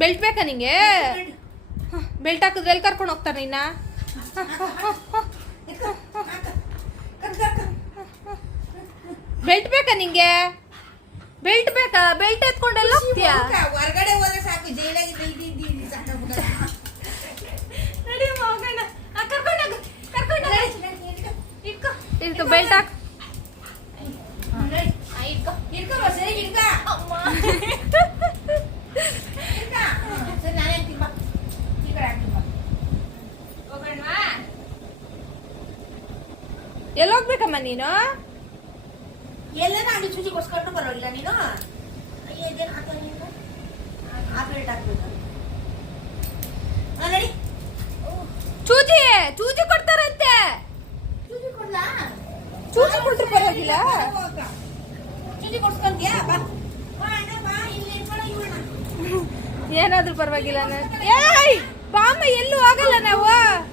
Belt ಬೇಕಾ ನಿಂಗೆ? Belt ಹಾಕಿದ್ರೆ ಎಲ್ಲಿ ಕರ್ಕೊಂಡು ಹೋಗ್ತಾರೆ ನಿನ್ನ? ಬೆಲ್ಟ್ ಬೇಕಾ ನಿಂಗೆ? ಬೆಲ್ಟ್ ಬೇಕಾ? ಬೆಲ್ಟ್ ಎತ್ಕೊಂಡೆಲ್ಲ ಹೋಗ್ತೀಯಾ? ಹೊರಗಡೆ ಹೋದ್ರೆ ಸಾಕು, ಜೈಲಾಗಿ ಇಟ್ಕೊ ಬೆಲ್ಟ್ ಹಾಕು. ಎಲ್ಲಿ ಹೋಗ್ಬೇಕಮ್ಮ ನೀನು? ಎಲ್ಲ ನಾನು ಚೂಚಿ ಕೊಡ್ಸ್ಕೊಂಡು ಬರೋಲ್ಲ ನೀನು. ಇದೇನು ಹಾಕೋ ನೀನು? ಆಪರೇಟ್ ಹಾಕ್ಬೇಕು ನೋಡಿ. ಚೂಚಿ ಚೂಚಿ ಕೊಡ್ತಾರಂತೆ. ಚೂಚಿ ಕೊಡ್ಲಾ? ಚೂಚಿ ಕೊಟ್ರೆ ಪರವಾಗಿಲ್ಲ. ಚೂಚಿ ಕೊಡ್ಸ್ಕೊಂತೀಯಾ? ಬಾ ಬಾ ಅಣ್ಣ ಬಾ, ಇಲ್ಲಿ ಇಟ್ಕೊಳ್ಳೋ ಇವಳನ್ನ. ಏನಾದ್ರೂ ಪರವಾಗಿಲ್ಲ. ಏಯ್